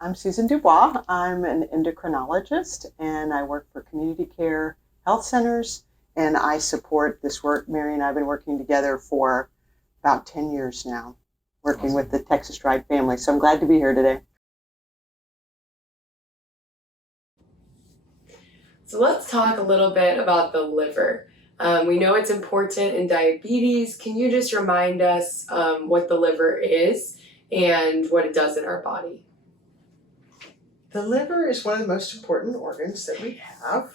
I'm Susan Dubois. I'm an endocrinologist and I work for community care health centers, and I support this work. Mary and I have been working together for about 10 years now, working with the Texas Drive family. So I'm glad to be here today. So let's talk a little bit about the liver. We know it's important in diabetes. Can you just remind us what the liver is and what it does in our body? The liver is one of the most important organs that we have.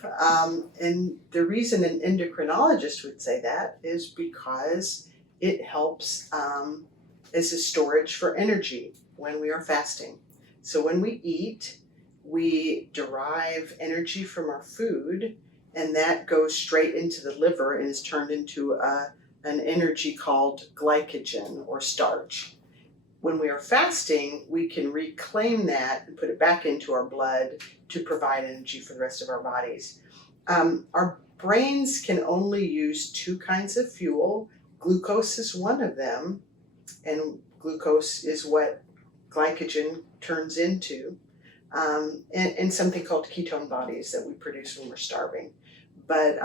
And the reason an endocrinologist would say that is because it helps as a storage for energy when we are fasting. So when we eat, we derive energy from our food, and that goes straight into the liver and is turned into an energy called glycogen or starch. When we are fasting, we can reclaim that and put it back into our blood to provide energy for the rest of our bodies. Our brains can only use two kinds of fuel. Glucose is one of them, and glucose is what glycogen turns into, and something called ketone bodies that we produce when we're starving. But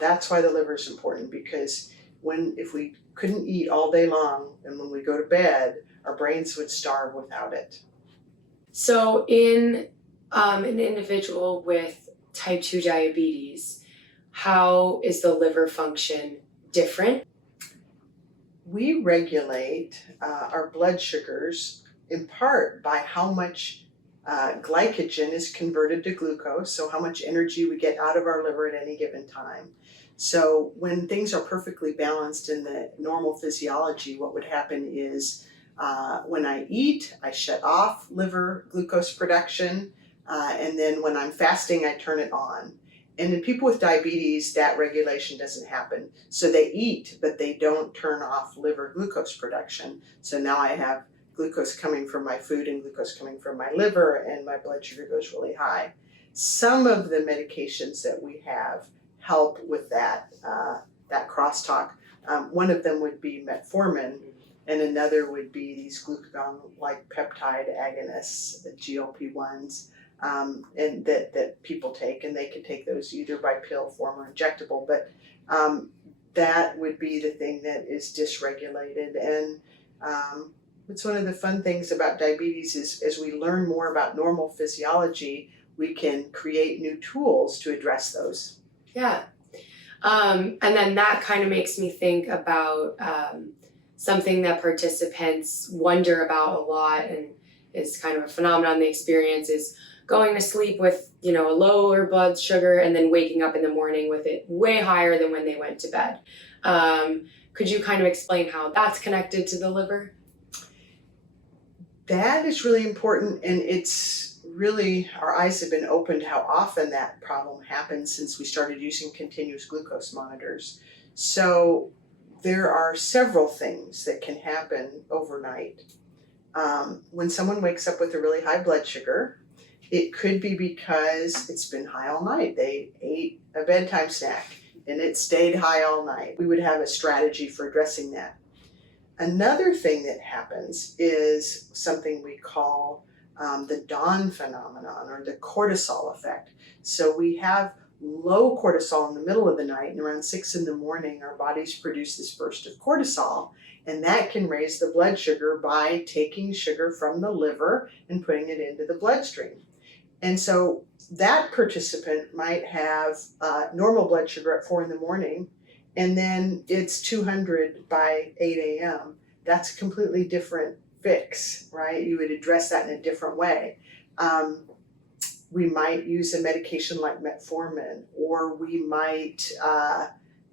that's why the liver is important, because if we couldn't eat all day long and when we go to bed, our brains would starve without it. So, in an individual with type 2 diabetes, how is the liver function different? We regulate our blood sugars in part by how much glycogen is converted to glucose, so how much energy we get out of our liver at any given time. So when things are perfectly balanced in the normal physiology, what would happen is when I eat, I shut off liver glucose production, and then when I'm fasting, I turn it on. And in people with diabetes, that regulation doesn't happen. So they eat, but they don't turn off liver glucose production. So now I have glucose coming from my food and glucose coming from my liver, and my blood sugar goes really high. Some of the medications that we have help with that crosstalk. One of them would be metformin, and another would be these glucagon-like peptide agonists, the GLP-1s, and that people take, and they can take those either by pill form or injectable. But that would be the thing that is dysregulated. And it's one of the fun things about diabetes is as we learn more about normal physiology, we can create new tools to address those. Yeah. And then that kind of makes me think about something that participants wonder about a lot and is kind of a phenomenon they experience is going to sleep with, a lower blood sugar and then waking up in the morning with it way higher than when they went to bed. Could you kind of explain how that's connected to the liver? That is really important, and it's really, our eyes have been opened how often that problem happens since we started using continuous glucose monitors. So there are several things that can happen overnight. When someone wakes up with a really high blood sugar, it could be because it's been high all night. They ate a bedtime snack and it stayed high all night. We would have a strategy for addressing that. Another thing that happens is something we call the dawn phenomenon, or the cortisol effect. So we have low cortisol in the middle of the night, and around 6 in the morning, our bodies produce this burst of cortisol, and that can raise the blood sugar by taking sugar from the liver and putting it into the bloodstream. And so that participant might have normal blood sugar at 4 in the morning, and then it's 200 by 8 a.m. That's a completely different fix, right? You would address that in a different way. We might use a medication like metformin, or we might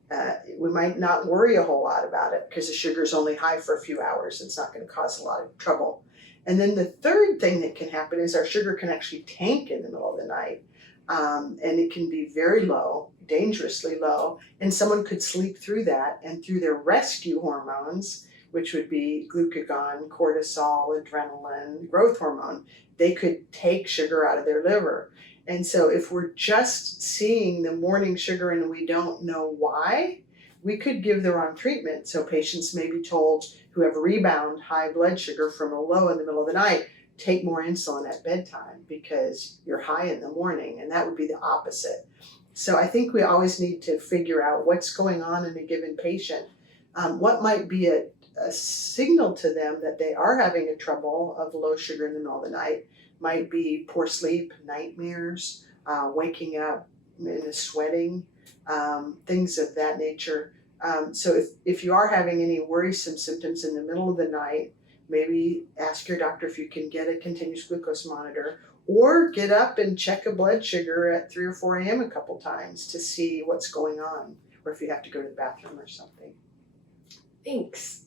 not worry a whole lot about it because the sugar is only high for a few hours. It's not going to cause a lot of trouble. And then the third thing that can happen is our sugar can actually tank in the middle of the night. And it can be very low, dangerously low, and someone could sleep through that, and through their rescue hormones, which would be glucagon, cortisol, adrenaline, growth hormone, they could take sugar out of their liver. And so if we're just seeing the morning sugar and we don't know why, we could give the wrong treatment. So patients may be told, who have rebound high blood sugar from a low in the middle of the night, take more insulin at bedtime because you're high in the morning, and that would be the opposite. So I think we always need to figure out what's going on in a given patient. What might be a signal to them that they are having a trouble of low sugar in the middle of the night might be poor sleep, nightmares, waking up in a sweating, things of that nature. So if you are having any worrisome symptoms in the middle of the night, maybe ask your doctor if you can get a continuous glucose monitor, or get up and check a blood sugar at 3 or 4 a.m. a couple times to see what's going on, or if you have to go to the bathroom or something. Thanks.